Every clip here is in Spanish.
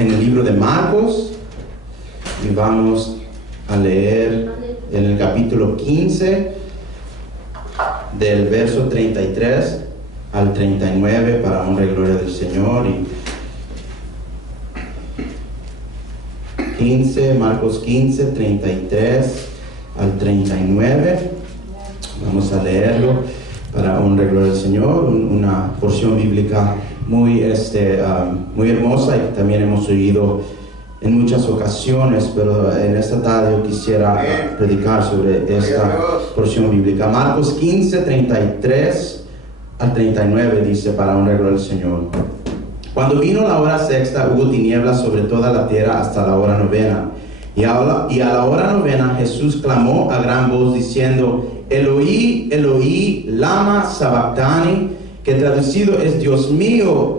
en el libro de Marcos y vamos a leer en el capítulo 15 del verso 33 al 39 para honra y gloria del Señor. Y Marcos 15, 33 al 39. Vamos a leerlo para honra y gloria del Señor. Una porción bíblica muy hermosa y que también hemos oído en muchas ocasiones, pero en esta tarde yo quisiera predicar sobre esta porción bíblica. Marcos 15, 33 al 39 dice, para honra y gloria del Señor. Cuando vino la hora sexta, hubo tinieblas sobre toda la tierra hasta la hora novena. Y a la hora novena Jesús clamó a gran voz diciendo, Eloí, Eloí, lama sabactani, que traducido es, Dios mío,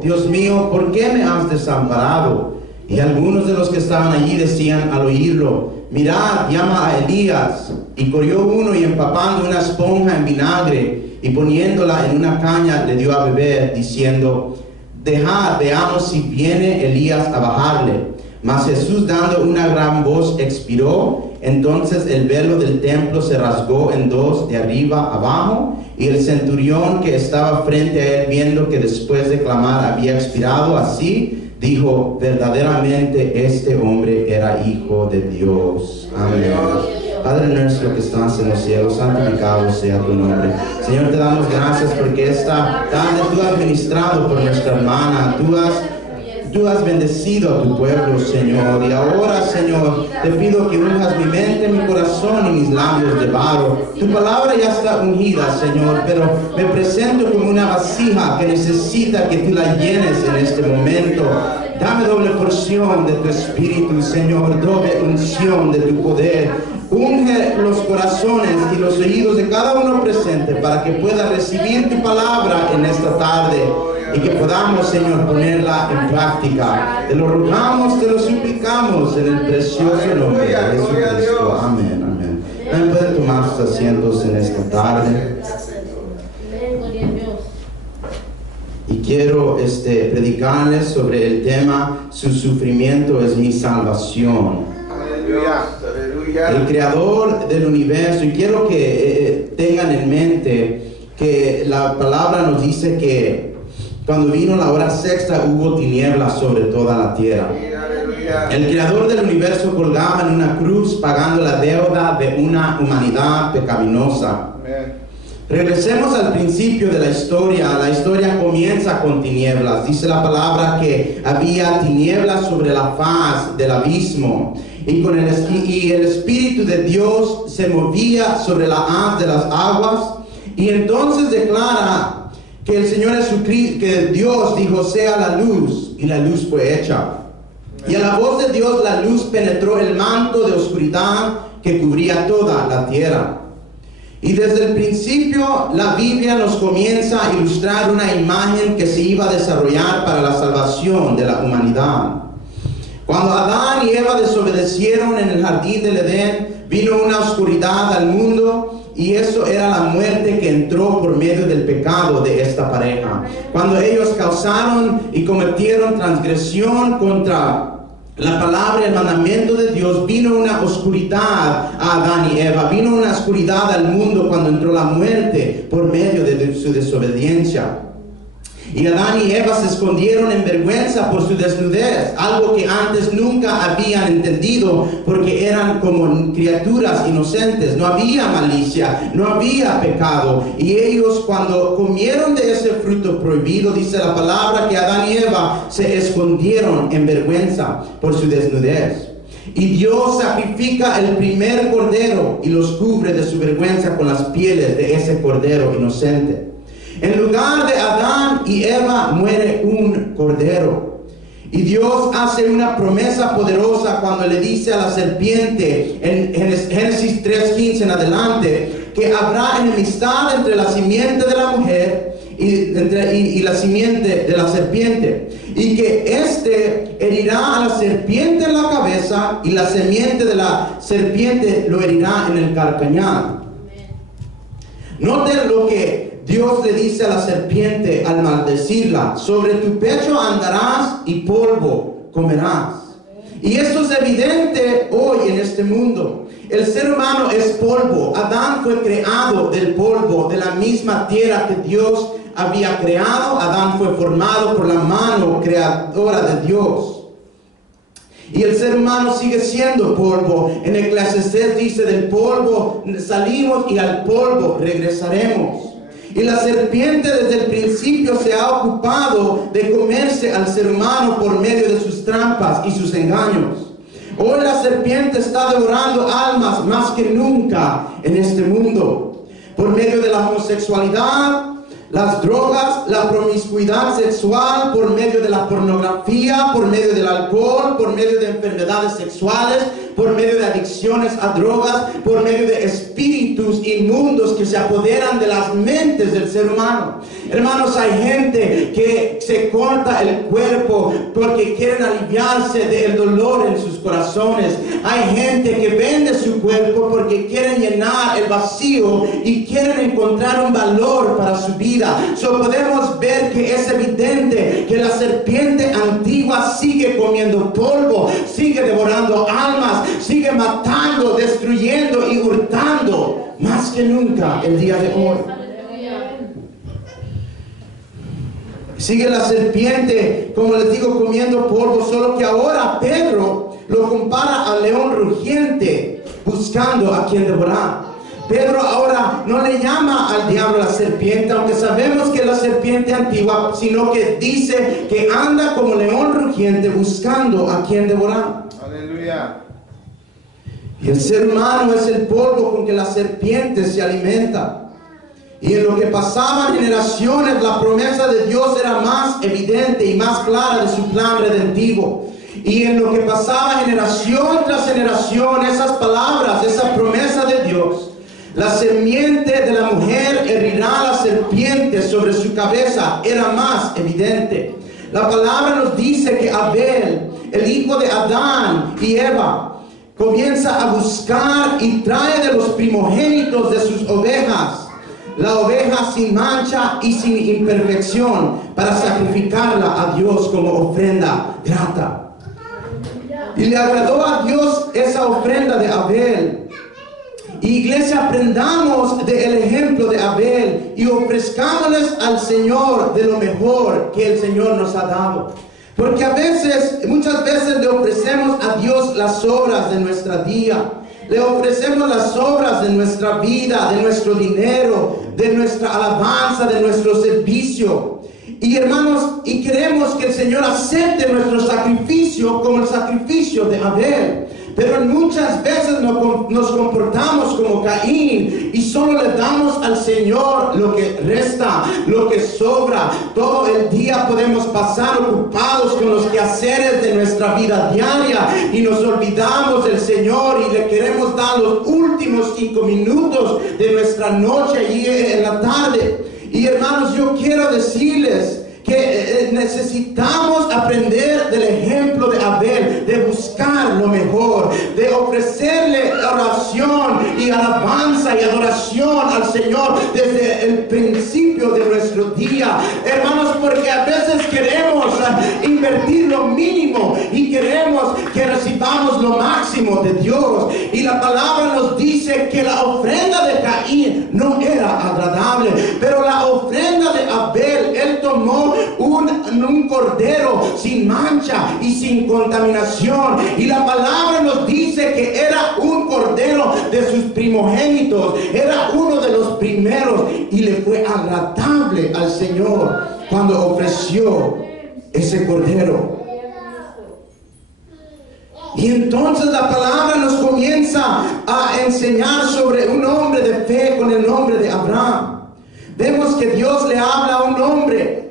¿por qué me has desamparado? Y algunos de los que estaban allí decían al oírlo, mirad, llama a Elías. Y corrió uno y empapando una esponja en vinagre y poniéndola en una caña le dio a beber, diciendo, dejad, veamos si viene Elías a bajarle. Mas Jesús, dando una gran voz, expiró. Entonces el velo del templo se rasgó en dos, de arriba abajo, y el centurión que estaba frente a él, viendo que después de clamar había expirado así, dijo, verdaderamente este hombre era hijo de Dios. Amén. Padre nuestro que estás en los cielos, santificado sea tu nombre. Señor, te damos gracias porque esta tarde tú has ministrado por nuestra hermana, Tú has bendecido a tu pueblo, Señor. Y ahora, Señor, te pido que unjas mi mente, mi corazón y mis labios de barro. Tu palabra ya está ungida, Señor, pero me presento como una vasija que necesita que tú la llenes en este momento. Dame doble porción de tu espíritu, Señor, doble unción de tu poder. Unge los corazones y los oídos de cada uno presente para que pueda recibir tu palabra en esta tarde. Y que podamos, Señor, ponerla en práctica. Te lo rogamos, te lo suplicamos en el precioso nombre de Jesucristo. Amén, amén. También pueden tomar sus asientos en esta tarde. Y quiero predicarles sobre el tema, su sufrimiento es mi salvación. El creador del universo. Y quiero que tengan en mente que la palabra nos dice que cuando vino la hora sexta hubo tinieblas sobre toda la tierra. El creador del universo colgaba en una cruz pagando la deuda de una humanidad pecaminosa. Regresemos al principio de la historia. La historia comienza con tinieblas. Dice la palabra que había tinieblas sobre la faz del abismo. Y el Espíritu de Dios se movía sobre la haz de las aguas. Y entonces declara que el Señor Jesucristo, que Dios dijo, sea la luz, y la luz fue hecha. Y a la voz de Dios la luz penetró el manto de oscuridad que cubría toda la tierra. Y desde el principio la Biblia nos comienza a ilustrar una imagen que se iba a desarrollar para la salvación de la humanidad. Cuando Adán y Eva desobedecieron en el jardín del Edén, vino una oscuridad al mundo. Y eso era la muerte que entró por medio del pecado de esta pareja. Cuando ellos causaron y cometieron transgresión contra la palabra y el mandamiento de Dios, vino una oscuridad a Adán y Eva. Vino una oscuridad al mundo cuando entró la muerte por medio de su desobediencia. Y Adán y Eva se escondieron en vergüenza por su desnudez, algo que antes nunca habían entendido porque eran como criaturas inocentes, no había malicia, no había pecado. Y ellos cuando comieron de ese fruto prohibido, dice la palabra que Adán y Eva se escondieron en vergüenza por su desnudez. Y Dios sacrifica el primer cordero y los cubre de su vergüenza con las pieles de ese cordero inocente. En lugar de Adán y Eva muere un cordero. Y Dios hace una promesa poderosa cuando le dice a la serpiente en Génesis 3:15 en adelante que habrá enemistad entre la simiente de la mujer y la simiente de la serpiente, y que éste herirá a la serpiente en la cabeza y la simiente de la serpiente lo herirá en el calcañar. Noten lo que Dios le dice a la serpiente al maldecirla: sobre tu pecho andarás y polvo comerás. Y esto es evidente hoy en este mundo. El ser humano es polvo. Adán fue creado del polvo, de la misma tierra que Dios había creado. Adán fue formado por la mano creadora de Dios. Y el ser humano sigue siendo polvo. En Eclesiastés dice, del polvo salimos y al polvo regresaremos. Y la serpiente desde el principio se ha ocupado de comerse al ser humano por medio de sus trampas y sus engaños. Hoy la serpiente está devorando almas más que nunca en este mundo. Por medio de la homosexualidad, las drogas, la promiscuidad sexual, por medio de la pornografía, por medio del alcohol, por medio de enfermedades sexuales, por medio de adicciones a drogas, por medio de espíritus inmundos que se apoderan de las mentes del ser humano. Hermanos, hay gente que se corta el cuerpo porque quieren aliviarse del dolor en sus corazones. Hay gente que vende su cuerpo porque quieren llenar el vacío y quieren encontrar un valor para su vida. Podemos ver que es evidente que la serpiente antigua sigue comiendo polvo, sigue devorando almas, sigue matando, destruyendo y hurtando más que nunca el día de hoy. Sigue la serpiente, como les digo, comiendo polvo, solo que ahora Pedro lo compara al león rugiente buscando a quien devorar. Pedro ahora no le llama al diablo la serpiente, aunque sabemos que es la serpiente antigua, sino que dice que anda como león rugiente buscando a quien devorar. Aleluya. Y el ser humano es el polvo con que la serpiente se alimenta. Y en lo que pasaban generaciones, la promesa de Dios era más evidente y más clara de su plan redentivo. Y en lo que pasaba generación tras generación, esas palabras, esa promesa de Dios, la simiente de la mujer herirá a la serpiente sobre su cabeza, era más evidente. La palabra nos dice que Abel, el hijo de Adán y Eva, comienza a buscar y trae de los primogénitos de sus ovejas, la oveja sin mancha y sin imperfección, para sacrificarla a Dios como ofrenda grata. Y le agradó a Dios esa ofrenda de Abel. Iglesia, aprendamos del ejemplo de Abel y ofrezcámosles al Señor de lo mejor que el Señor nos ha dado. Porque muchas veces le ofrecemos a Dios las obras de nuestra día. Le ofrecemos las obras de nuestra vida, de nuestro dinero, de nuestra alabanza, de nuestro servicio. Y hermanos, y queremos que el Señor acepte nuestro sacrificio como el sacrificio de Abel. Pero muchas veces nos comportamos como Caín y solo le damos al Señor lo que resta, lo que sobra. Todo el día podemos pasar ocupados con los quehaceres de nuestra vida diaria y nos olvidamos del Señor y le queremos dar los últimos 5 minutos de nuestra noche y en la tarde. Y hermanos, yo quiero decirles que necesitamos aprender del ejemplo de Abel, de buscar lo mejor, de ofrecerle oración y alabanza y adoración al Señor desde el principio de nuestro día. Hermanos, porque a veces queremos invertir lo mínimo y queremos que recibamos lo máximo de Dios. Y la palabra nos dice que la ofrenda de Caín no era agradable, pero la ofrenda de Abel, él tomó un cordero sin mancha y sin contaminación, y la palabra nos dice que era un cordero de sus primogénitos, era uno de los primeros, y le fue agradable al Señor cuando ofreció ese cordero. Y entonces la palabra nos comienza a enseñar sobre un hombre de fe con el nombre de Abraham. Vemos que Dios le habla a un hombre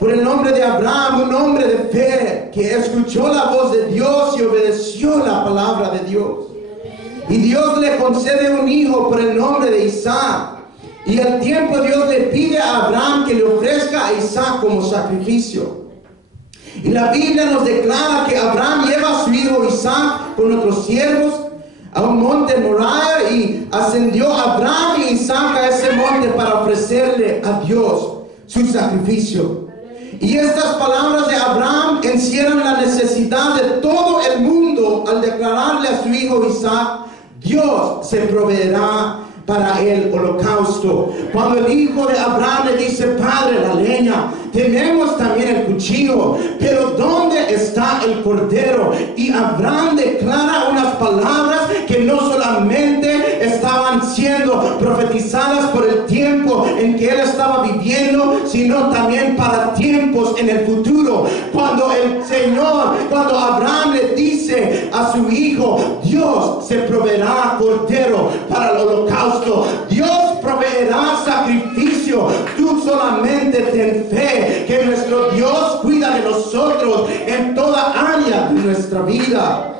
por el nombre de Abraham, un hombre de fe que escuchó la voz de Dios y obedeció la palabra de Dios. Y Dios le concede un hijo por el nombre de Isaac. Y al tiempo Dios le pide a Abraham que le ofrezca a Isaac como sacrificio. Y la Biblia nos declara que Abraham lleva a su hijo Isaac con otros siervos a un monte Moriah, y ascendió Abraham y Isaac a ese monte para ofrecerle a Dios su sacrificio. Y estas palabras de Abraham encierran la necesidad de todo el mundo al declararle a su hijo Isaac: Dios se proveerá para el holocausto. Cuando el hijo de Abraham le dice: Padre, la leña, tenemos también el cuchillo, pero ¿dónde está el cordero? Y Abraham declara unas palabras que no solamente estaban siendo profetizadas por el tiempo en que él estaba viviendo, sino también para tiempos en el futuro. Cuando el Señor, cuando Abraham le dice a su hijo: Dios se proveerá cordero para el holocausto, Dios proveerá sacrificio, tú solamente ten fe que nuestro Dios cuida de nosotros en toda área de nuestra vida.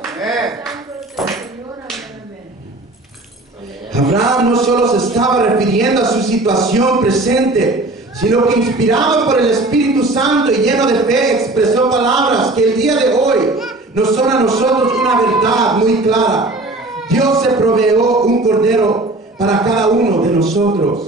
Abraham no solo se estaba refiriendo a su situación presente, sino que inspirado por el Espíritu Santo y lleno de fe expresó palabras que el día de hoy nos son a nosotros una verdad muy clara. Dios se proveó un cordero para cada uno de nosotros.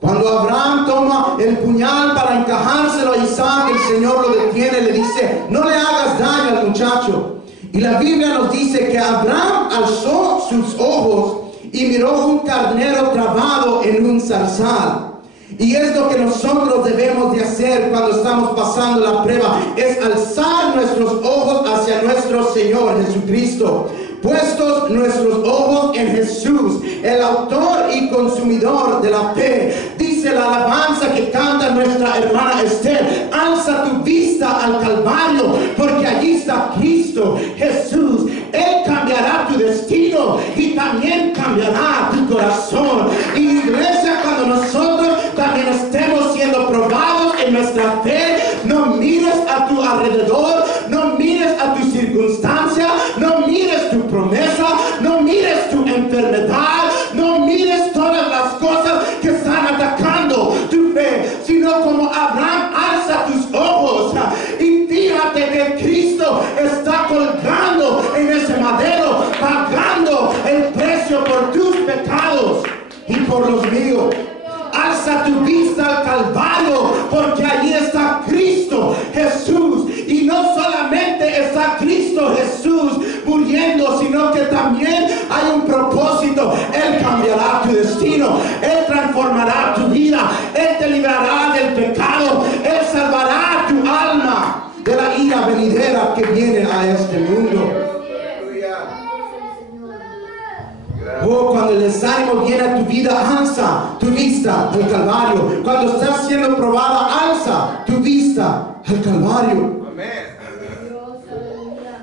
Cuando Abraham toma el puñal para encajárselo a Isaac, el Señor lo detiene y le dice: no le hagas daño al muchacho. Y la Biblia nos dice que Abraham alzó sus ojos y miró un carnero trabado en un zarzal. Y es lo que nosotros debemos de hacer cuando estamos pasando la prueba: es alzar nuestros ojos hacia nuestro Señor Jesucristo. Puestos nuestros ojos en Jesús, el autor y consumidor de la fe. Dice la alabanza que canta nuestra hermana Esther: alza tu vista al Calvario, porque allí está Cristo Jesús. Él cambiará tu destino y también cambiará tu corazón. Y iglesia, cuando nosotros también estemos siendo probados en nuestra fe, no mires a tu alrededor, no mires a tu circunstancia, no mires tu promesa, no mires tu enfermedad, no mires todas las cosas que están atacando tu fe, sino como Abraham, alza tus ojos y fíjate que Cristo está colgando en ese madero, pagando el precio por tus pecados y por los míos. Alza tu vista al Calvario, porque allí está Cristo Jesús. Y no solamente está Cristo Jesús muriendo, sino que también hay un propósito. Él cambiará tu destino, Él transformará tu vida, Él te librará del pecado, Él salvará tu alma de la ira venidera que viene a este mundo. Oh, cuando el desánimo viene a tu vida, alza tu vista al Calvario. Cuando estás siendo probada, alza tu vista al Calvario.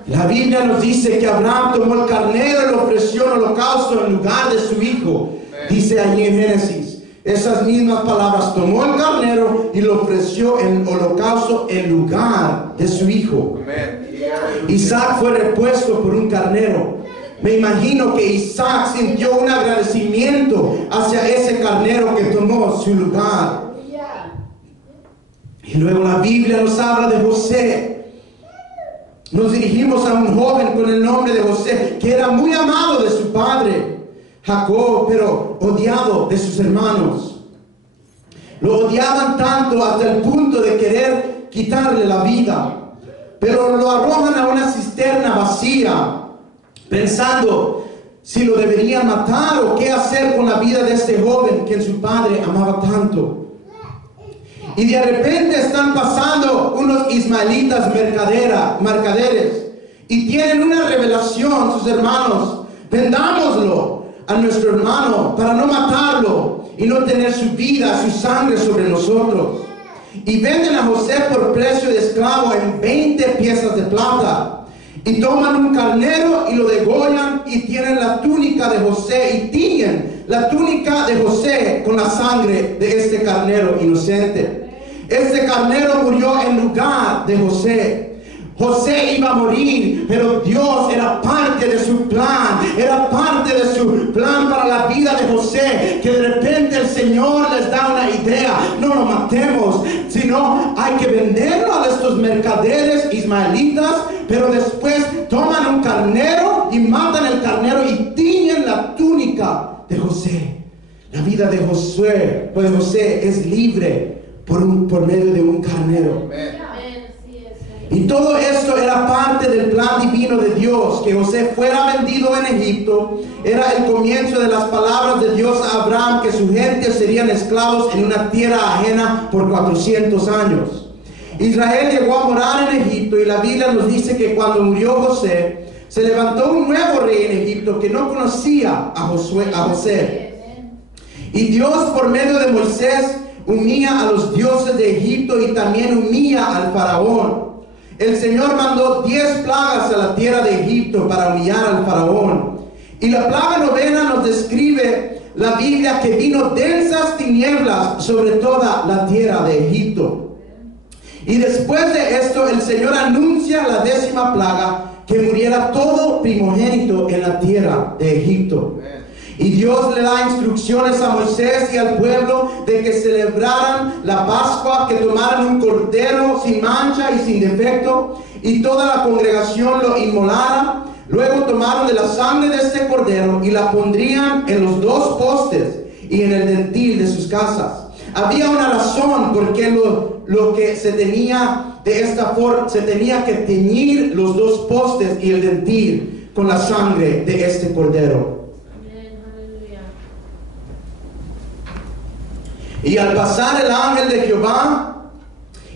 La Biblia nos dice que Abraham tomó el carnero y lo ofreció en holocausto en lugar de su hijo. Dice allí en Génesis esas mismas palabras: tomó el carnero y lo ofreció en holocausto en lugar de su hijo. Isaac fue repuesto por un carnero. Me imagino que Isaac sintió un agradecimiento hacia ese carnero que tomó su lugar. Y luego la Biblia nos habla de José. Nos dirigimos a un joven con el nombre de José, que era muy amado de su padre Jacob, pero odiado de sus hermanos. Lo odiaban tanto hasta el punto de querer quitarle la vida, pero lo arrojan a una cisterna vacía, pensando si lo deberían matar o qué hacer con la vida de este joven que su padre amaba tanto. Y de repente están pasando unos ismaelitas mercaderes y tienen una revelación, sus hermanos: vendámoslo a nuestro hermano para no matarlo y no tener su vida, su sangre sobre nosotros. Y venden a José por precio de esclavo en 20 piezas de plata. Y toman un carnero y lo degollan y tienen la túnica de José y tiñen la túnica de José con la sangre de este carnero inocente. Este carnero murió en lugar de José. José iba a morir, pero Dios era parte de su plan, era parte de su plan para la vida de José, que de repente el Señor les da una idea: no lo matemos, sino hay que venderlo a estos mercaderes ismaelitas, pero después toman un carnero y matan el carnero y tiñen la túnica de José. La vida de José es libre por medio de un carnero. Y todo esto era parte del plan divino de Dios, que José fuera vendido en Egipto. Era el comienzo de las palabras de Dios a Abraham, que su gente serían esclavos en una tierra ajena por 400 años. Israel llegó a morar en Egipto, y la Biblia nos dice que cuando murió José, se levantó un nuevo rey en Egipto que no conocía a José. Y Dios, por medio de Moisés, unía a los dioses de Egipto y también unía al faraón. El Señor mandó 10 plagas a la tierra de Egipto para humillar al faraón. Y la plaga novena nos describe la Biblia que vino densas tinieblas sobre toda la tierra de Egipto. Y después de esto el Señor anuncia la 10ª plaga, que muriera todo primogénito en la tierra de Egipto. Y Dios le da instrucciones a Moisés y al pueblo de que celebraran la Pascua, que tomaran un cordero sin mancha y sin defecto, y toda la congregación lo inmolara. Luego tomaron de la sangre de este cordero y la pondrían en los 2 postes y en el dentil de sus casas. Había una razón por qué lo que se tenía de esta forma, se tenía que teñir los 2 postes y el dentil con la sangre de este cordero. Y al pasar el ángel de Jehová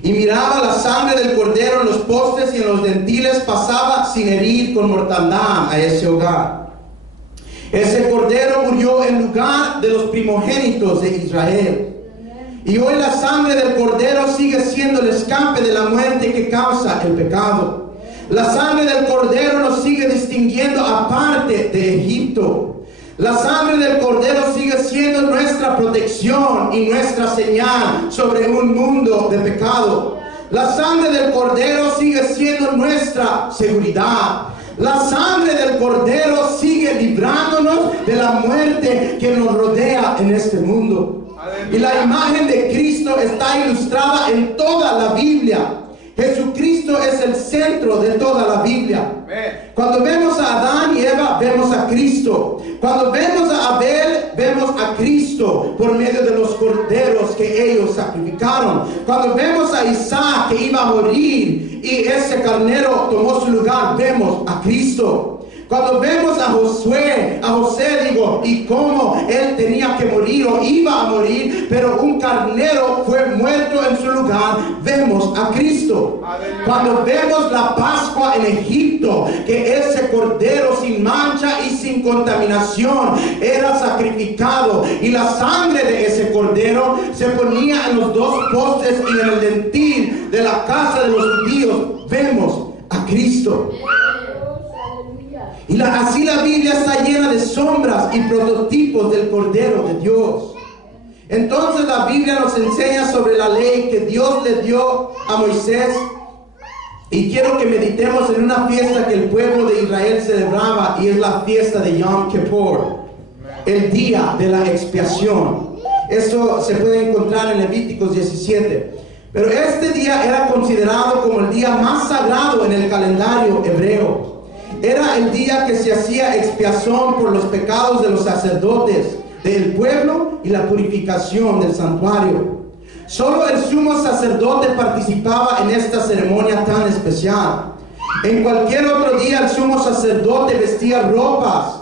y miraba la sangre del cordero en los postes y en los dentiles, pasaba sin herir con mortandad a ese hogar. Ese cordero murió en lugar de los primogénitos de Israel. Y hoy la sangre del cordero sigue siendo el escape de la muerte que causa el pecado. La sangre del cordero nos sigue distinguiendo aparte de Egipto. La sangre del cordero sigue siendo nuestra protección y nuestra señal sobre un mundo de pecado. La sangre del cordero sigue siendo nuestra seguridad. La sangre del cordero sigue librándonos de la muerte que nos rodea en este mundo. Y la imagen de Cristo está ilustrada en toda la Biblia. Jesucristo es el centro de toda la Biblia. Cuando vemos a Adán y Eva, vemos a Cristo. Cuando vemos a Abel, vemos a Cristo por medio de los corderos que ellos sacrificaron. Cuando vemos a Isaac que iba a morir y ese carnero tomó su lugar, vemos a Cristo. Cuando vemos a José, y cómo él tenía que morir o iba a morir, pero un carnero fue muerto en su lugar, vemos a Cristo. Aleluya. Cuando vemos la Pascua en Egipto, que ese cordero sin mancha y sin contaminación era sacrificado, y la sangre de ese cordero se ponía en los 2 postes y en el dentil de la casa de los judíos, vemos a Cristo. Y así la Biblia está llena de sombras y prototipos del Cordero de Dios. Entonces la Biblia nos enseña sobre la ley que Dios le dio a Moisés. Y quiero que meditemos en una fiesta que el pueblo de Israel celebraba, y es la fiesta de Yom Kippur, el día de la expiación. Eso se puede encontrar en Levíticos 17. Pero este día era considerado como el día más sagrado en el calendario hebreo. Era el día que se hacía expiación por los pecados de los sacerdotes del pueblo y la purificación del santuario. Solo el sumo sacerdote participaba en esta ceremonia tan especial. En cualquier otro día el sumo sacerdote vestía ropas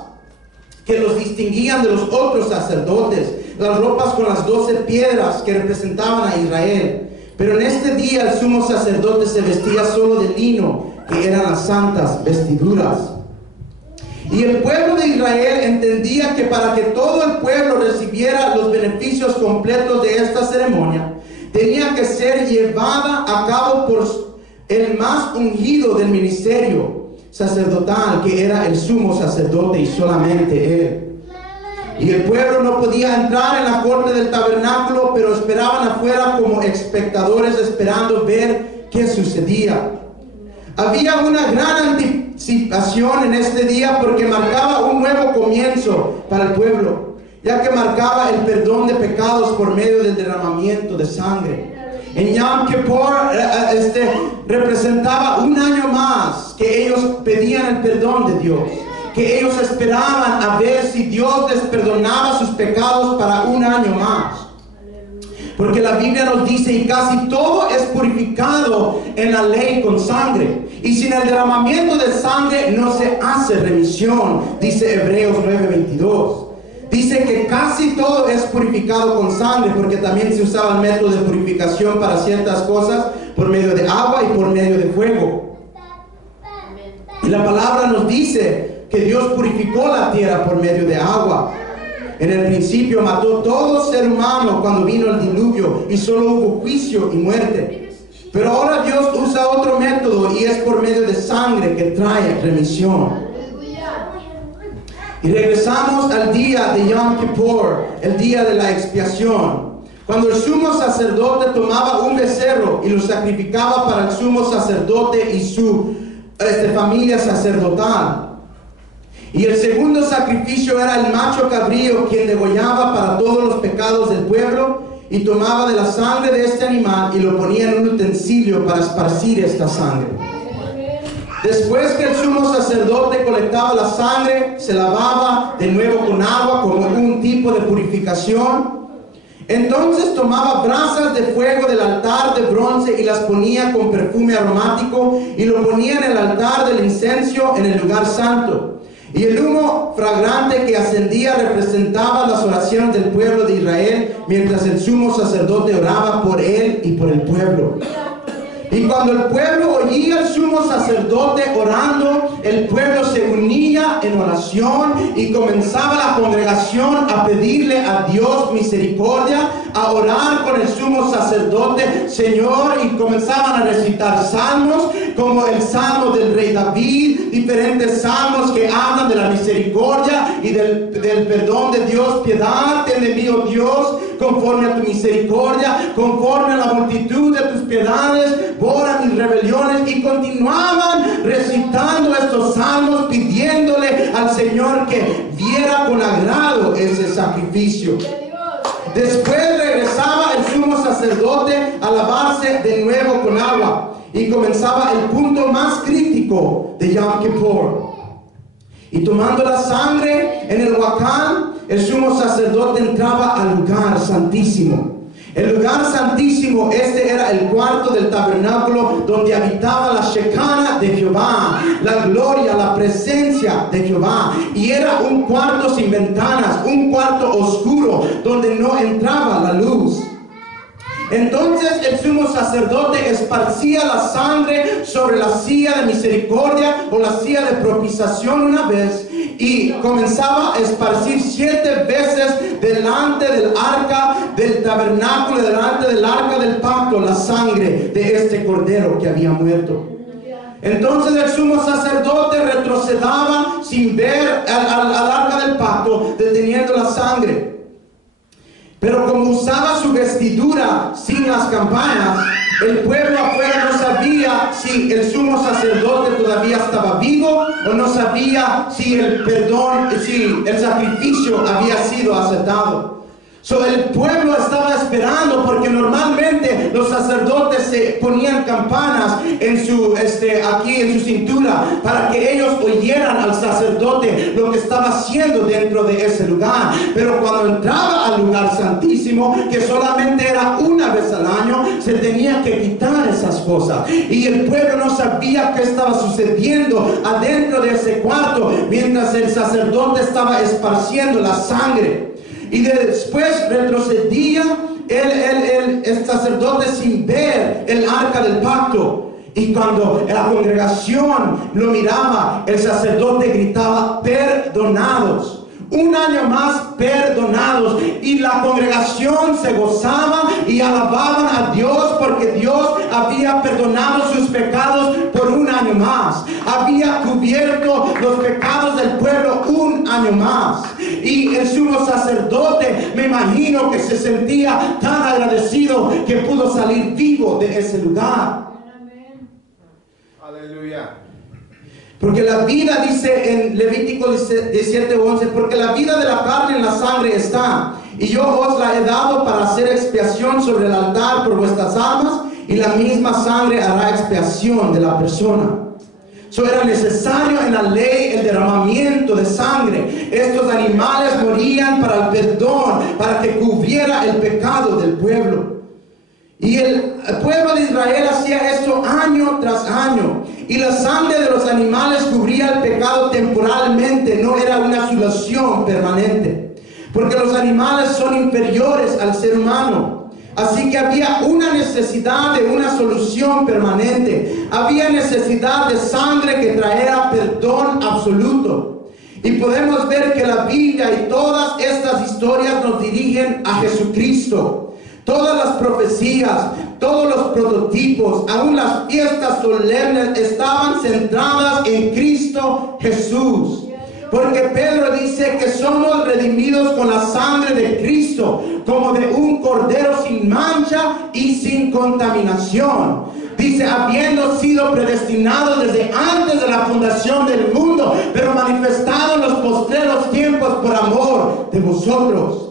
que los distinguían de los otros sacerdotes, las ropas con las 12 piedras que representaban a Israel. Pero en este día el sumo sacerdote se vestía solo de lino, que eran las santas vestiduras. Y el pueblo de Israel entendía que para que todo el pueblo recibiera los beneficios completos de esta ceremonia, tenía que ser llevada a cabo por el más ungido del ministerio sacerdotal, que era el sumo sacerdote y solamente él. Y el pueblo no podía entrar en la corte del tabernáculo, pero esperaban afuera como espectadores, esperando ver qué sucedía. Había una gran anticipación en este día, porque marcaba un nuevo comienzo para el pueblo, ya que marcaba el perdón de pecados por medio del derramamiento de sangre. En Yom Kippur representaba un año más que ellos pedían el perdón de Dios, que ellos esperaban a ver si Dios les perdonaba sus pecados para un año más. Porque la Biblia nos dice, y casi todo es purificado en la ley con sangre. Y sin el derramamiento de sangre no se hace remisión, dice Hebreos 9:22. Dice que casi todo es purificado con sangre, porque también se usaba el método de purificación para ciertas cosas por medio de agua y por medio de fuego. Y la palabra nos dice que Dios purificó la tierra por medio de agua. En el principio mató todo ser humano cuando vino el diluvio y solo hubo juicio y muerte. Pero ahora Dios usa otro método y es por medio de sangre que trae remisión. Y regresamos al día de Yom Kippur, el día de la expiación, cuando el sumo sacerdote tomaba un becerro y lo sacrificaba para el sumo sacerdote y su familia sacerdotal. Y el segundo sacrificio era el macho cabrío, quien degollaba para todos los pecados del pueblo, y tomaba de la sangre de este animal y lo ponía en un utensilio para esparcir esta sangre. Después que el sumo sacerdote colectaba la sangre, se lavaba de nuevo con agua como un tipo de purificación. Entonces tomaba brasas de fuego del altar de bronce y las ponía con perfume aromático y lo ponía en el altar del incienso en el lugar santo. Y el humo fragante que ascendía representaba las oraciones del pueblo de Israel mientras el sumo sacerdote oraba por él y por el pueblo. Y cuando el pueblo oía al sumo sacerdote orando, el pueblo se unía en oración y comenzaba la congregación a pedirle a Dios misericordia, a orar con el sumo sacerdote, Señor, y comenzaban a recitar salmos como el salmo del rey David, diferentes salmos que hablan de la misericordia y del perdón de Dios. Piedad, ten de mí, oh Dios, conforme a tu misericordia, conforme a la multitud de tus piedades, borra mis rebeliones. Y continuaban recitando estos salmos, pidiéndole al Señor que viera con agrado ese sacrificio. Después regresaba el sumo sacerdote a lavarse de nuevo con agua y comenzaba el punto más crítico de Yom Kippur. Y tomando la sangre en el huacán, el sumo sacerdote entraba al lugar santísimo. El lugar santísimo, este era el cuarto del tabernáculo donde habitaba la Shekinah de Jehová, la gloria, la presencia de Jehová. Y era un cuarto sin ventanas, un cuarto oscuro donde no entraba la luz. Entonces el sumo sacerdote esparcía la sangre sobre la silla de misericordia o la silla de propiciación una vez y comenzaba a esparcir 7 veces delante del arca del tabernáculo, delante del arca del pacto, la sangre de este cordero que había muerto. Entonces el sumo sacerdote retrocedaba sin ver al arca del pacto, deteniendo la sangre. Pero como usaba su vestidura sin las campanas, el pueblo afuera no sabía si el sumo sacerdote todavía estaba vivo o no sabía si el sacrificio había sido aceptado. El pueblo estaba esperando, porque normalmente los sacerdotes se ponían campanas aquí en su cintura para que ellos oyeran al sacerdote lo que estaba haciendo dentro de ese lugar. Pero cuando entraba al lugar santísimo, que solamente era una vez al año, se tenía que quitar esas cosas. Y el pueblo no sabía qué estaba sucediendo adentro de ese cuarto mientras el sacerdote estaba esparciendo la sangre. Y después retrocedía el sacerdote sin ver el arca del pacto. Y cuando la congregación lo miraba, el sacerdote gritaba: perdonados. Un año más perdonados. Y la congregación se gozaba y alababan a Dios porque Dios había perdonado sus pecados por un año más. Había cubierto los pecados del pueblo un año más. Y el sumo sacerdote, me imagino que se sentía tan agradecido que pudo salir vivo de ese lugar. Aleluya. Porque la vida, dice en Levítico 17:11, porque la vida de la carne en la sangre está, y yo os la he dado para hacer expiación sobre el altar por vuestras almas, y la misma sangre hará expiación de la persona. Eso era necesario en la ley el derramamiento de sangre. Estos animales morían para el perdón, para que cubriera el pecado del pueblo. Y el pueblo de Israel hacía esto año tras año. Y la sangre de los animales cubría el pecado temporalmente, no era una solución permanente. Porque los animales son inferiores al ser humano. Así que había una necesidad de una solución permanente. Había necesidad de sangre que trajera perdón absoluto. Y podemos ver que la Biblia y todas estas historias nos dirigen a Jesucristo. Todas las profecías, todos los prototipos, aún las fiestas solemnes estaban centradas en Cristo Jesús. Porque Pedro dice que somos redimidos con la sangre de Cristo, como de un cordero sin mancha y sin contaminación. Dice, habiendo sido predestinados desde antes de la fundación del mundo, pero manifestado en los postreros tiempos por amor de vosotros.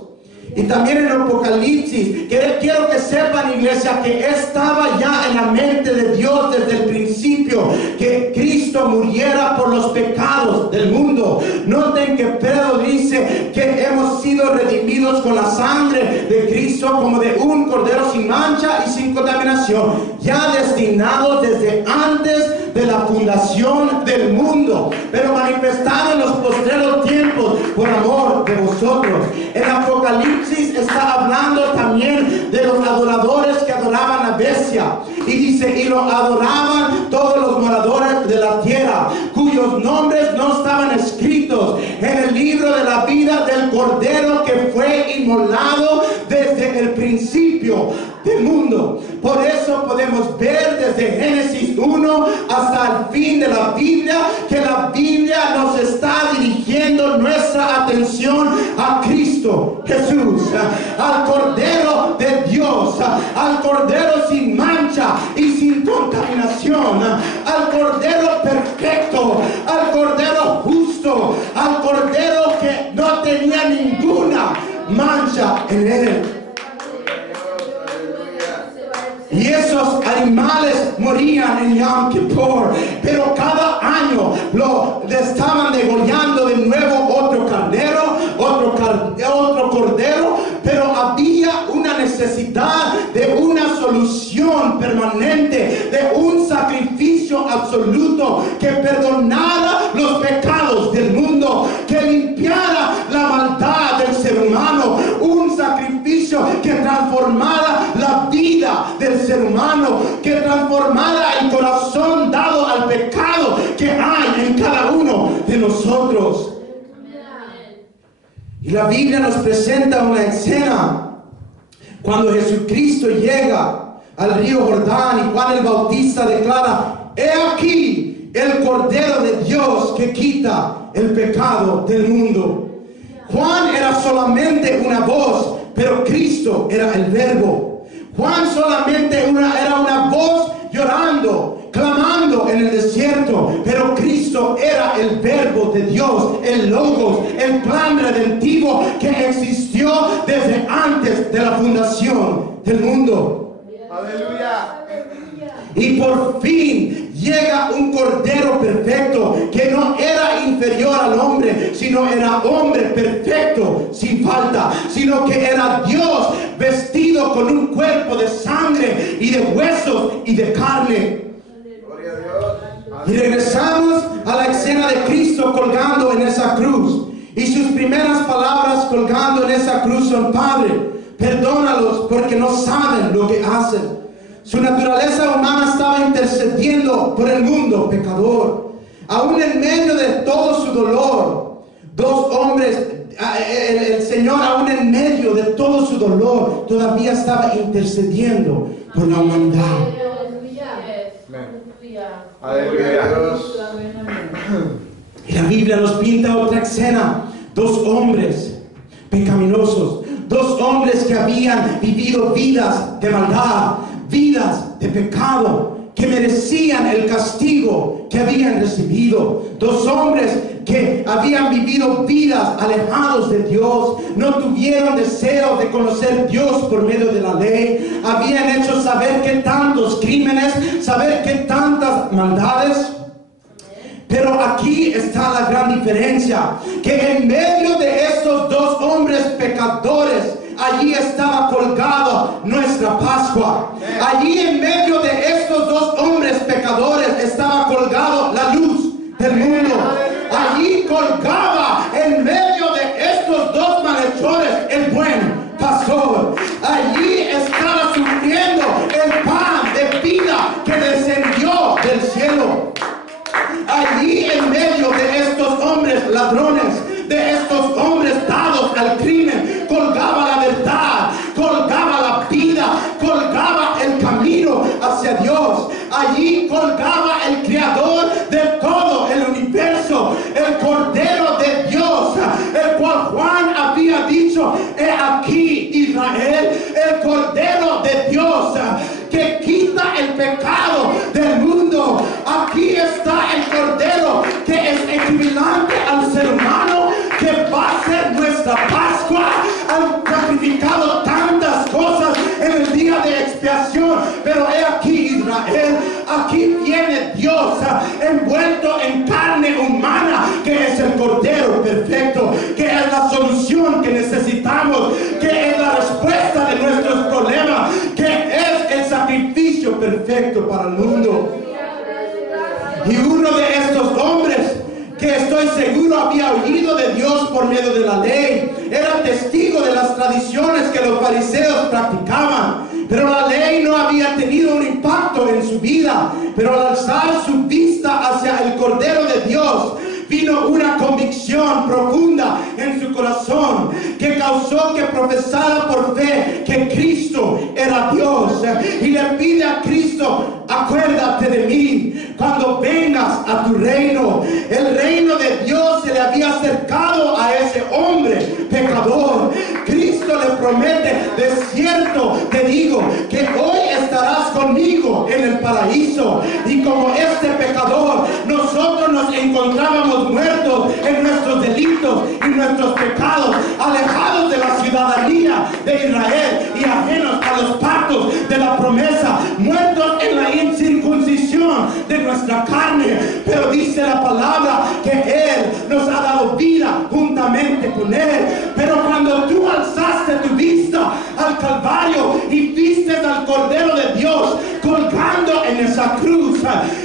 Y también en Apocalipsis, que quiero que sepan, iglesia, que estaba ya en la mente de Dios desde el principio, que Cristo muriera por los pecados del mundo. Noten que Pedro dice que hemos sido redimidos con la sangre de Cristo, como de un cordero sin mancha y sin contaminación, ya destinados desde antes de la fundación del mundo, pero manifestado en los postreros tiempos por amor de vosotros. En Apocalipsis está hablando también de los adoradores que adoraban a Bestia, y dice, y lo adoraban todos los moradores de la tierra, cuyos nombres no estaban escritos en el libro de la vida del Cordero que fue inmolado desde el principio del mundo. Por eso podemos ver desde Génesis 1 hasta el fin de la Biblia, que la Biblia nos está dirigiendo nuestra atención a Cristo Jesús, al Cordero de Dios, al Cordero sin mancha y sin contaminación, al Cordero perfecto, al Cordero justo, al Cordero que no tenía ninguna mancha en él. Y esos animales morían en Yom Kippur, pero cada año le estaban degollando de nuevo otro carnero, otro cordero, pero había una necesidad de una solución permanente, de un sacrificio absoluto que perdonara los pecados del mundo, que limpiara la maldad del ser humano, un sacrificio que transformara la vida del ser humano, que transformara el corazón dado al pecado que hay en cada uno de nosotros. Y la Biblia nos presenta una escena cuando Jesucristo llega al río Jordán y Juan el Bautista declara: he aquí el Cordero de Dios que quita el pecado del mundo. Juan era solamente una voz, pero Cristo era el Verbo. Juan solamente era una voz llorando, clamando en el desierto, pero Cristo era el Verbo de Dios, el Logos, el plan redentivo que existió desde antes de la fundación del mundo. Aleluya. Y por fin llega un Cordero perfecto que no era inferior al hombre, sino era hombre perfecto, sin falta, sino que era Dios vestido con un cuerpo de sangre y de huesos y de carne. Gloria a Dios. Y regresamos a la escena de Cristo colgando en esa cruz. Y sus primeras palabras colgando en esa cruz son: Padre, perdónalos porque no saben lo que hacen. Su naturaleza humana estaba intercediendo por el mundo pecador. Aún en medio de todo su dolor, dos hombres, el Señor aún en medio de todo su dolor, todavía estaba intercediendo por la humanidad. Aleluya. Y la Biblia nos pinta otra escena: dos hombres pecaminosos, dos hombres que habían vivido vidas de maldad, vidas de pecado, que merecían el castigo que habían recibido. Dos hombres que habían vivido vidas alejados de Dios, no tuvieron deseo de conocer Dios por medio de la ley, habían hecho saber que tantos crímenes, saber que tantas maldades, Pero aquí está la gran diferencia, que en medio de estos dos hombres pecadores, allí estaba colgado nuestra Pascua. Allí en medio de estos dos hombres pecadores estaba colgado la luz del mundo. Allí colgaba en medio de estos dos malhechores el buen pastor. Allí estaba sufriendo el pan de vida que descendió del cielo. Allí en medio de estos hombres ladrones, de estos hombres dados al crimen, colgaba la verdad, colgaba la vida, colgaba el camino hacia Dios. Allí colgaba el creador de todo el universo, el Cordero de Dios, el cual Juan había dicho: he aquí Israel, el Cordero de Dios, que quita el pecado del mundo. Aquí está el Cordero, que es equivalente al ser humano, que va a ser nuestra Pascua. Han sacrificado tantas cosas en el día de expiación, pero he aquí Israel. Aquí viene Dios envuelto en carne humana, que es el Cordero perfecto, que es la solución que necesitamos, que es la respuesta de nuestros problemas, que es el sacrificio perfecto para el mundo. Y uno de estos hombres, que estoy seguro había oído de Dios por medio de la ley, era testigo de las tradiciones que los fariseos practicaban, pero la ley no había tenido un impacto en su vida. Pero al alzar su vista hacia el Cordero de Dios, vino una convicción profunda en su corazón, que causó que profesara por fe que Cristo era Dios, y le pide a Cristo: acuérdate de mí cuando vengas a tu reino. El reino de Dios se le había acercado a ese hombre pecador. Cristo le promete: de cierto te digo que hoy estarás conmigo en el paraíso. Y como este pecador, nosotros nos encontrábamos muertos en nuestros delitos y nuestros pecados, alejados de la ciudadanía de Israel y ajenos a los pactos de la promesa, muertos en la incircuncisión de nuestra carne. Pero dice la palabra que Él nos ha dado vida juntamente con Él. Pero cuando tú alzaste tu vista al Calvario y viste al Cordero de Dios colgando en esa cruz,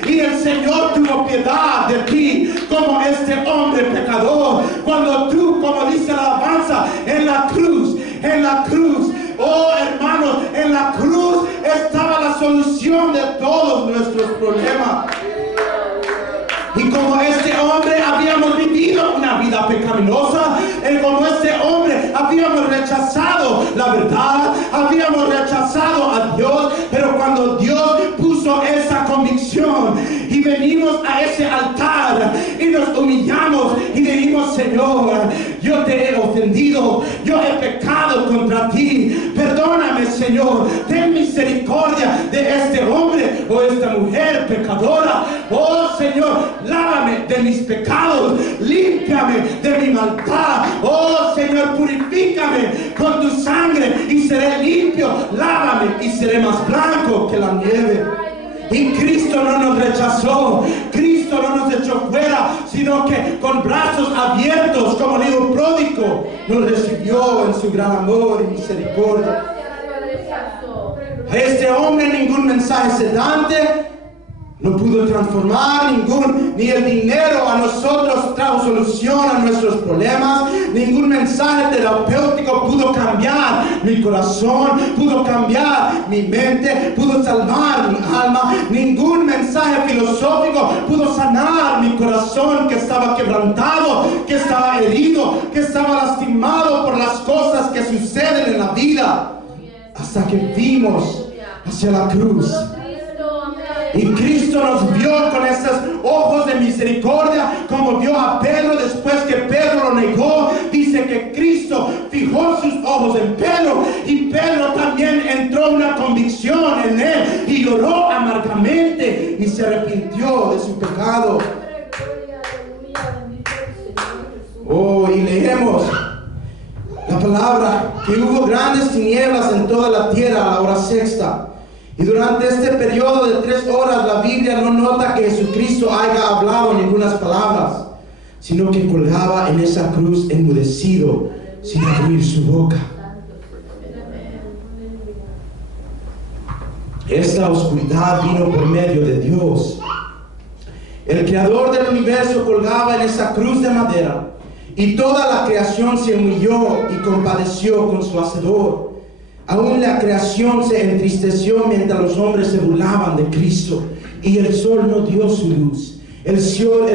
y el Señor tuvo piedad de ti como este hombre pecador, cuando tú, como dice la alabanza, en la cruz, oh hermanos, en la cruz estaba la solución de todos nuestros problemas. Y como este hombre habíamos vivido una vida pecaminosa, como este hombre habíamos rechazado la verdad, habíamos rechazado a Dios. Pero cuando Dios puso esa convicción y venimos a ese altar y nos humillamos y dijimos: Señor, yo te he ofendido, yo he pecado contra ti, perdóname, Señor, ten misericordia de este hombre o esta mujer pecadora. Oh Señor, lávame de mis pecados, límpiame de mi maldad. Oh Señor, purifícame con tu sangre y seré limpio, lávame y seré más blanco que la nieve. Y Cristo no nos rechazó, Cristo no nos echó fuera, sino que con brazos abiertos, como el hijo pródigo, nos recibió en su gran amor y misericordia. A este hombre ningún mensaje sedante no pudo transformar, ni el dinero a nosotros trajo solución a nuestros problemas. Ningún mensaje terapéutico pudo cambiar mi corazón, pudo cambiar mi mente, pudo salvar mi alma. Ningún mensaje filosófico pudo sanar mi corazón, que estaba quebrantado, que estaba herido, que estaba lastimado por las cosas que suceden en la vida. Hasta que vimos hacia la cruz. Y Cristo nos vio con esos ojos de misericordia, como vio a Pedro después que Pedro lo negó. Dice que Cristo fijó sus ojos en Pedro, y Pedro también entró una convicción en él y lloró amargamente y se arrepintió de su pecado. Oh, y leemos la palabra: que hubo grandes tinieblas en toda la tierra a la hora sexta, Y durante este periodo de 3 horas la Biblia no nota que Jesucristo haya hablado ninguna palabras, sino que colgaba en esa cruz enmudecido, sin abrir su boca. Esta oscuridad vino por medio de Dios. El creador del universo colgaba en esa cruz de madera, y toda la creación se humilló y compadeció con su hacedor. Aún la creación se entristeció mientras los hombres se burlaban de Cristo, y el sol no dio su luz. El sol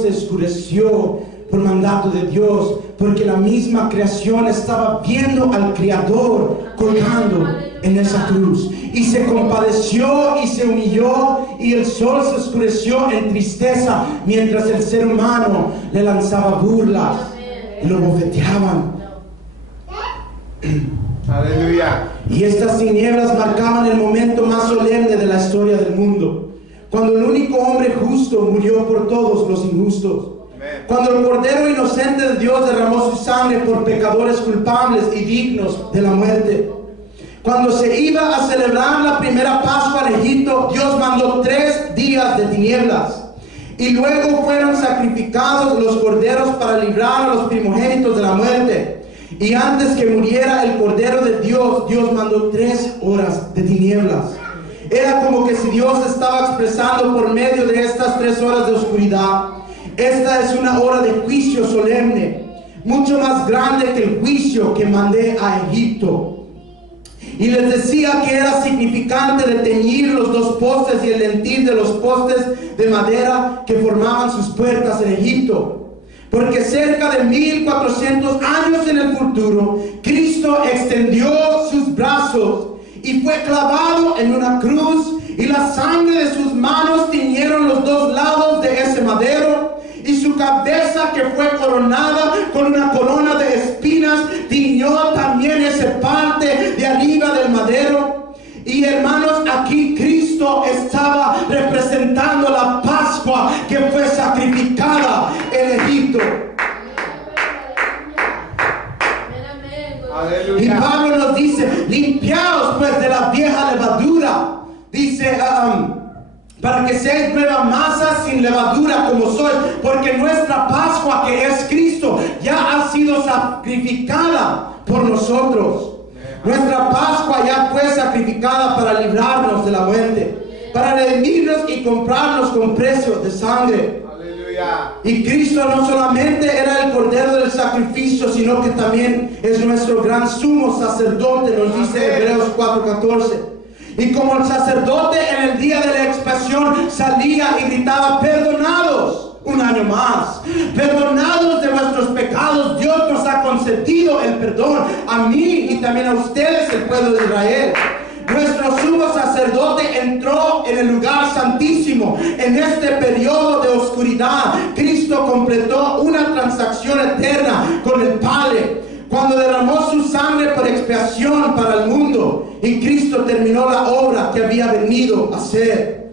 se oscureció por mandato de Dios, porque la misma creación estaba viendo al Creador colgando en esa cruz, y se compadeció y se humilló, y el sol se oscureció en tristeza mientras el ser humano le lanzaba burlas y lo bofeteaban. Aleluya. Y estas tinieblas marcaban el momento más solemne de la historia del mundo, cuando el único hombre justo murió por todos los injustos. Cuando el Cordero inocente de Dios derramó su sangre por pecadores culpables y dignos de la muerte. Cuando se iba a celebrar la primera Pascua en Egipto, Dios mandó 3 días de tinieblas. Y luego fueron sacrificados los corderos para librar a los primogénitos de la muerte. Y antes que muriera el Cordero de Dios, Dios mandó 3 horas de tinieblas. Era como que si Dios estaba expresando por medio de estas 3 horas de oscuridad: esta es una hora de juicio solemne, mucho más grande que el juicio que mandé a Egipto. Y les decía que era significante de teñir los 2 postes y el lentil de los postes de madera que formaban sus puertas en Egipto. Porque cerca de 1400 años en el futuro, Cristo extendió sus brazos y fue clavado en una cruz, y la sangre de sus manos tiñeron los 2 lados de ese madero, y su cabeza, que fue coronada con una corona de espinas, tiñó también esa parte de arriba del madero. Y hermanos, aquí Cristo estaba representando la Pascua que fue sacrificada en Egipto. Aleluya. Y Pablo nos dice: limpiaos pues de la vieja levadura. Dice, para que seáis nueva masa sin levadura como sois, porque nuestra Pascua, que es Cristo, ya ha sido sacrificada por nosotros. Nuestra Pascua ya fue sacrificada para librarnos de la muerte, para redimirnos y comprarnos con precio de sangre. Aleluya. Y Cristo no solamente era el Cordero del sacrificio, sino que también es nuestro gran sumo sacerdote, nos dice Hebreos 4:14. Y como el sacerdote en el día de la expiación salía y gritaba: perdonados un año más, perdonados de vuestros pecados, Dios nos ha concedido el perdón a mí y también a ustedes, el pueblo de Israel. Nuestro sumo sacerdote entró en el lugar santísimo. En este periodo de oscuridad, Cristo completó una transacción eterna con el Padre, cuando derramó su sangre por expiación para el mundo, y Cristo terminó la obra que había venido a hacer.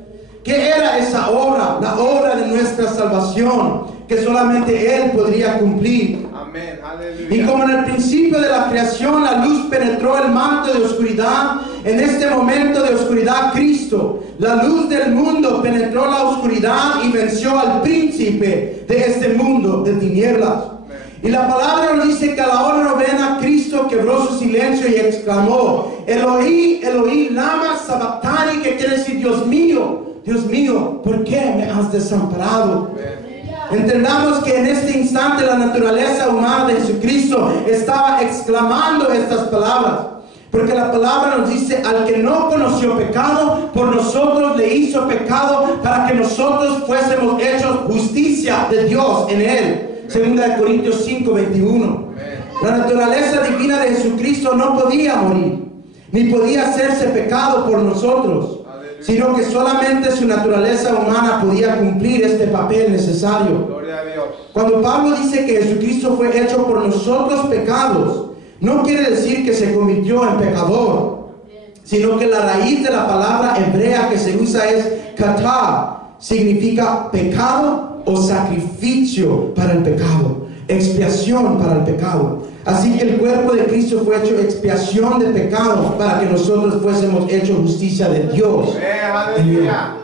¿Qué era esa obra? La obra de nuestra salvación, que solamente Él podría cumplir. Amén. Aleluya. Y como en el principio de la creación la luz penetró el manto de oscuridad, en este momento de oscuridad Cristo, la luz del mundo, penetró la oscuridad y venció al príncipe de este mundo de tinieblas. Y la palabra nos dice que a la hora novena Cristo quebró su silencio y exclamó: Elohí, Elohí, lama sabactani, que quiere decir: Dios mío, ¿por qué me has desamparado? Entendamos que en este instante la naturaleza humana de Jesucristo estaba exclamando estas palabras, porque la palabra nos dice: al que no conoció pecado, por nosotros le hizo pecado, para que nosotros fuésemos hechos justicia de Dios en él. 2 Corintios 5:21. La naturaleza divina de Jesucristo no podía morir, ni podía hacerse pecado por nosotros, sino que solamente su naturaleza humana podía cumplir este papel necesario. Gloria a Dios. Cuando Pablo dice que Jesucristo fue hecho por nosotros pecados, no quiere decir que se convirtió en pecador, sino que la raíz de la palabra hebrea que se usa es katá, significa pecado o sacrificio para el pecado. expiación para el pecado. Así que el cuerpo de Cristo fue hecho expiación de pecado para que nosotros fuésemos hechos justicia de Dios. Aleluya.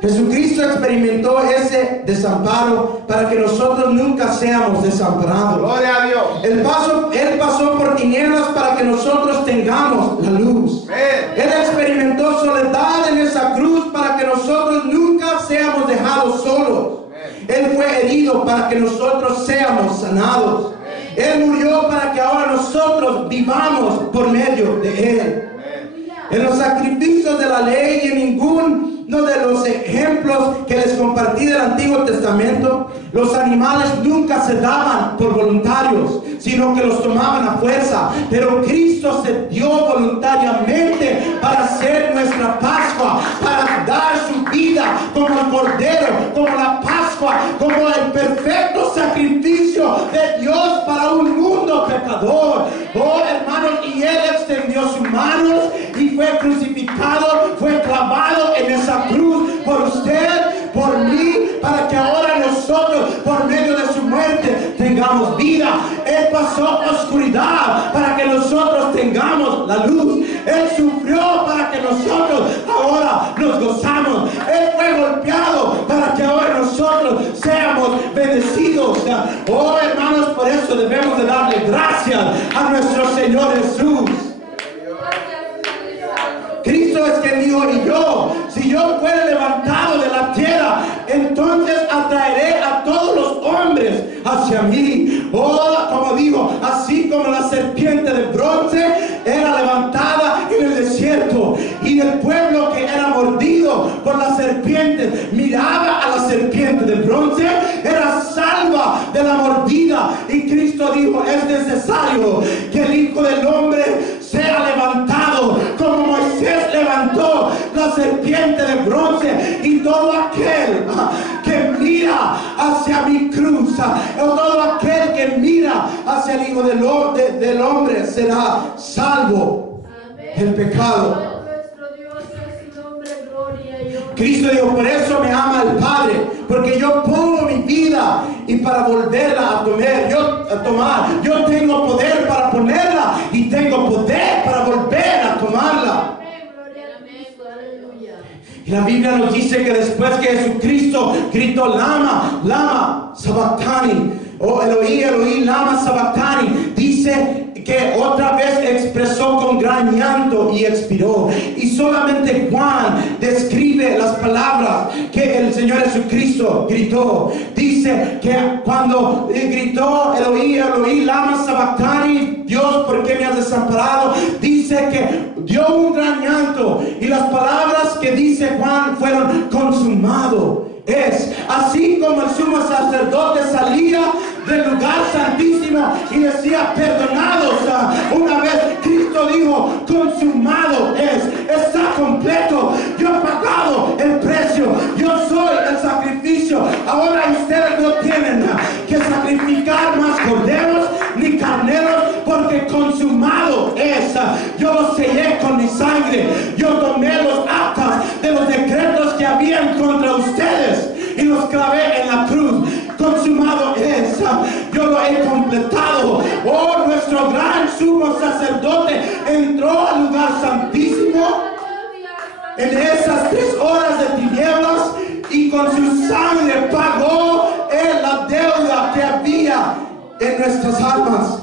Jesucristo experimentó ese desamparo para que nosotros nunca seamos desamparados. Gloria a Dios. Él pasó por tinieblas para que nosotros tengamos la luz. Él experimentó soledad en esa cruz para que nosotros nunca seamos dejados solos. Él fue herido para que nosotros seamos sanados. Él murió para que ahora nosotros vivamos por medio de Él. En los sacrificios de la ley y en ninguno de los ejemplos que les compartí del Antiguo Testamento, los animales nunca se daban por voluntarios, sino que los tomaban a fuerza. Pero Cristo se dio voluntariamente para ser nuestra Pascua, para dar su vida como el Cordero, como la Pascua, como el perfecto sacrificio de Dios para un mundo pecador. Oh, hermanos, y Él extendió sus manos y fue crucificado, fue clavado en esa cruz por usted, por mí, para que ahora nosotros, por medio de su muerte, tengamos vida. Él pasó oscuridad para que nosotros tengamos la luz. Él sufrió para que nosotros ahora nos gozamos. Él fue golpeado para que ahora nosotros seamos bendecidos. Oh, hermanos, por eso debemos de darle gracias a nuestro Señor Jesús. Cristo es quien dijo: y yo, si yo fuera levantado de la tierra, entonces atraeré a todos los hombres hacia mí. Oh, como dijo, así como la serpiente de bronce era levantada en el desierto, y el pueblo que era mordido por las serpientes miraba a la serpiente de bronce, era salva de la mordida. Y Cristo dijo: es necesario que el Hijo del Hombre sea levantado, como Moisés levantó la serpiente de bronce, y todo aquel que mira hacia mi cruz, o todo aquel que mira hacia el Hijo del Hombre será salvo del pecado. Cristo dijo: por eso me ama el Padre, porque yo pongo mi vida y para volverla a tomar. Yo tengo poder para ponerla y tengo poder para volver a tomarla. Y la Biblia nos dice que después que Jesucristo gritó: lama, lama, sabactani, o Eloí, Eloí, lama, sabactani, dice que otra vez expresó con gran llanto y expiró. Y solamente Juan describe las palabras que el Señor Jesucristo gritó. Dice que cuando gritó: Eloí, Eloí, lama sabactani, Dios, ¿por qué me has desamparado? Dice que dio un gran llanto, y las palabras que dice Juan fueron: consumado es. Así como el sumo sacerdote salía del lugar santísimo y decía: perdonados una vez, Cristo dijo: consumado es, está completo, yo he pagado el precio, yo soy el sacrificio. Ahora ustedes no tienen que sacrificar más corderos ni carneros, porque consumado es. Yo los sellé con mi sangre, yo tomé los actas de los decretos que habían contra ustedes y los clavé en la cruz. Consumado es, yo lo he completado. Oh, nuestro gran sumo sacerdote entró al lugar santísimo en esas 3 horas de tinieblas, y con su sangre pagó la deuda que había en nuestras almas.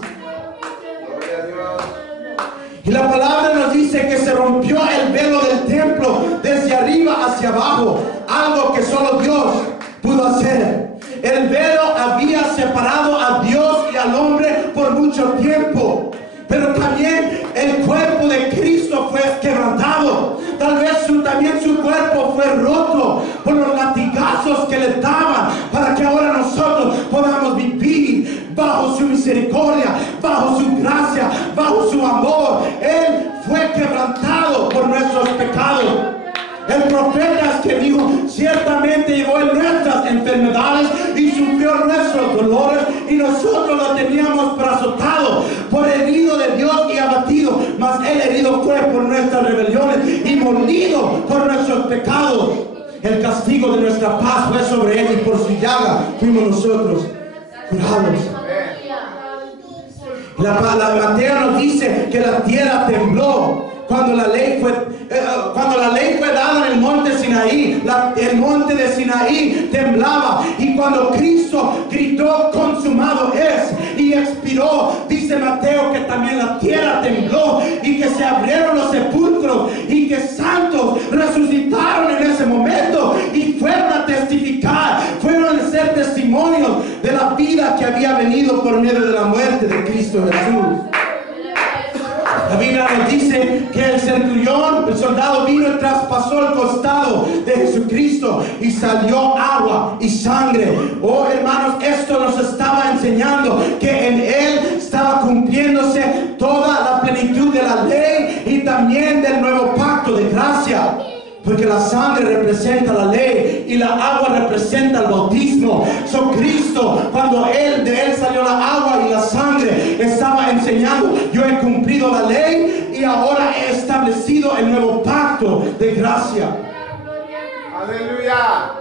Y la palabra nos dice que se rompió el velo del templo desde arriba hacia abajo, algo que solo Dios pudo hacer. El velo había separado a Dios y al hombre por mucho tiempo, pero también el cuerpo de Cristo fue quebrantado. Tal vez también su cuerpo fue roto por los latigazos que le daban, para que ahora nosotros podamos vivir bajo su misericordia, bajo su gracia, bajo su amor. Él fue quebrantado por nuestros pecados. El profeta es que dijo: ciertamente llevó en nuestras enfermedades y sufrió nuestros dolores, y nosotros lo teníamos por azotado, por herido de Dios y abatido, mas Él herido fue por nuestras rebeliones y molido por nuestros pecados. El castigo de nuestra paz fue sobre Él, y por su llaga fuimos nosotros curados. Mateo nos dice que la tierra tembló cuando la ley fue dada en el monte Sinaí. El monte de Sinaí temblaba, y cuando Cristo gritó consumado es y expiró, dice Mateo que también la tierra tembló y que se abrieron los sepulcros y que santos resucitaron en ese momento y fueron a testificar, fueron a ser testimonios de la vida que había venido por medio de la muerte de Cristo Jesús. La Biblia nos dice que el centurión, el soldado, vino y traspasó el costado de Jesucristo y salió agua y sangre. Oh, hermanos, esto nos estaba enseñando que en Él estaba cumpliéndose toda la plenitud de la ley y también del nuevo pacto de gracia. Porque la sangre representa la ley y la agua representa el bautismo. Cristo, cuando de él salió la agua y la sangre, estaba enseñando: yo he cumplido la ley y ahora he establecido el nuevo pacto de gracia. Aleluya.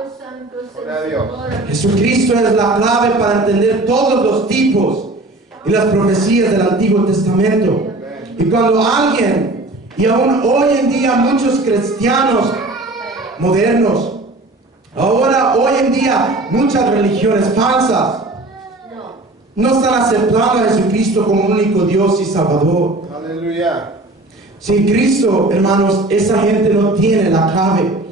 Gloria a Dios. Jesucristo es la clave para entender todos los tipos y las profecías del Antiguo Testamento. Y cuando alguien, y aún hoy en día muchos cristianos modernos, hoy en día muchas religiones falsas no están aceptando a Jesucristo como único Dios y Salvador. Aleluya. Sin Cristo, hermanos, esa gente no tiene la clave.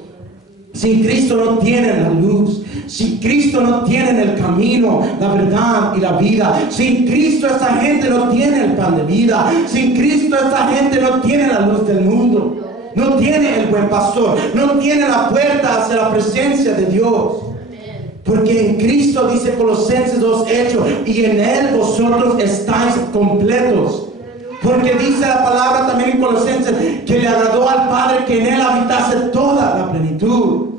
Sin Cristo no tienen la luz. Sin Cristo no tienen el camino, la verdad y la vida. Sin Cristo esta gente no tiene el pan de vida. Sin Cristo esta gente no tiene la luz del mundo. No tiene el buen pastor. No tiene la puerta hacia la presencia de Dios. Porque en Cristo, dice Colosenses 2:8, y en Él vosotros estáis completos. Porque dice la palabra también en Colosenses que le agradó al Padre que en Él habitase toda la plenitud.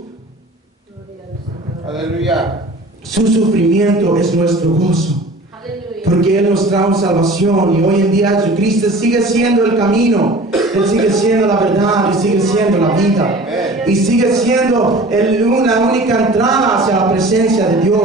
Aleluya. Su sufrimiento es nuestro gozo. Porque Él nos trajo salvación. Y hoy en día Jesucristo sigue siendo el camino. Él sigue siendo la verdad y sigue siendo la vida. Y sigue siendo la única entrada hacia la presencia de Dios.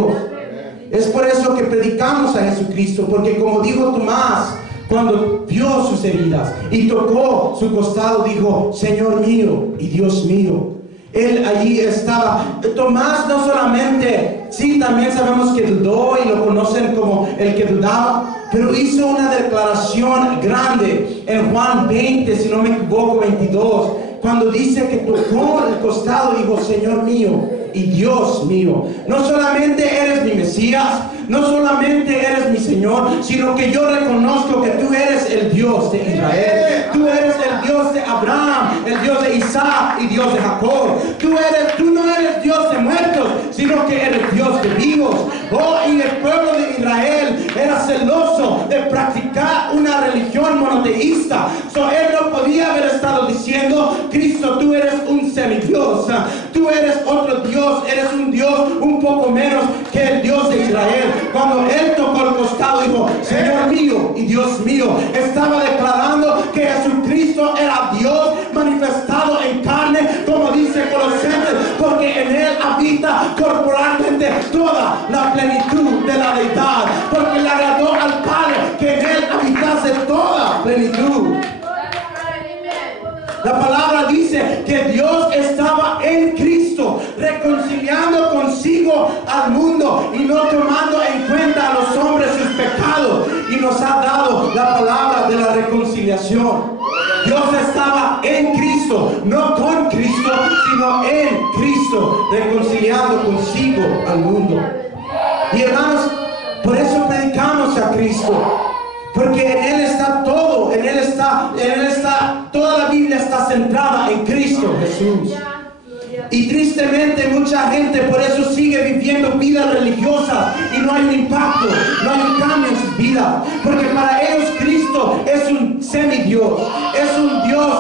Es por eso que predicamos a Jesucristo. Porque como dijo Tomás, cuando vio sus heridas y tocó su costado, dijo: Señor mío y Dios mío. Él allí estaba. Tomás no solamente, sí, también sabemos que dudó y lo conocen como el que dudaba, pero hizo una declaración grande en Juan 20, si no me equivoco, 22, cuando dice que tocó el costado, dijo: Señor mío y Dios mío. No solamente eres mi Mesías, no solamente eres mi Señor, sino que yo reconozco que tú eres el Dios de Israel. Tú eres el Dios de Abraham, el Dios de Isaac y Dios de Jacob. Tú no eres Dios de muertos, sino que eres Dios de vivos. Oh, y el pueblo de Israel era celoso de practicar una religión monoteísta. Él no podía haber estado diciendo: Cristo, tú eres un semidios, tú eres otro Dios, eres un Dios un poco menos que el Dios de Israel. Cuando Él tocó el costado, dijo: Señor mío y Dios mío. Estaba declarando que Jesucristo era Dios manifestado en carne, como dice Colosenses, porque en Él habita corporalmente toda la plenitud de la deidad, porque le agradó al Padre que en Él habitase toda plenitud. La palabra dice que Dios estaba en Cristo, reconciliando consigo al mundo y no tomando en cuenta a los hombres sus pecados, y nos ha dado la palabra de la reconciliación. Dios estaba en Cristo, no con Cristo, sino en Cristo, reconciliando consigo al mundo. Y hermanos, por eso predicamos a Cristo. Porque en Él está todo, en Él está, toda la Biblia está centrada en Cristo Jesús. Y tristemente mucha gente por eso sigue viviendo vidas religiosas y no hay un impacto, no hay un cambio en sus vidas. Porque para ellos Cristo es un semidios, es un Dios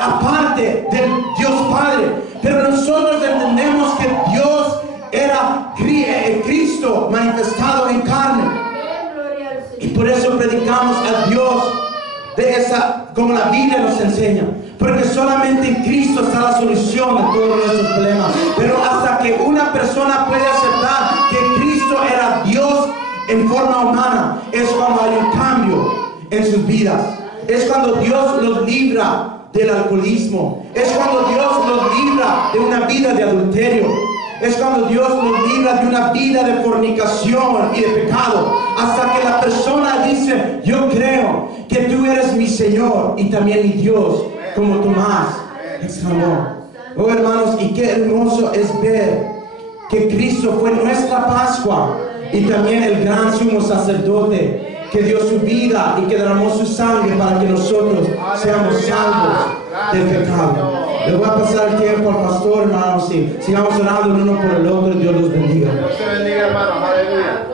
aparte del Dios Padre. Pero nosotros entendemos que Dios era Cristo manifestado en carne. Y por eso predicamos a Dios como la Biblia nos enseña. Porque solamente en Cristo está la solución a todos nuestros problemas. Pero hasta que una persona puede aceptar que Cristo era Dios en forma humana, es cuando hay un cambio. en sus vidas. Es cuando Dios los libra del alcoholismo. Es cuando Dios los libra de una vida de adulterio. Es cuando Dios los libra de una vida de fornicación y de pecado. Hasta que la persona dice: yo creo que tú eres mi Señor y también mi Dios, como Tomás exclamó. Oh, hermanos, y qué hermoso es ver que Cristo fue nuestra Pascua y también el gran sumo sacerdote que dio su vida y que derramó su sangre para que nosotros seamos salvos del pecado. Le voy a pasar el tiempo al pastor, hermanos, y sigamos orando el uno por el otro. Dios los bendiga. Dios te bendiga, hermano. Aleluya.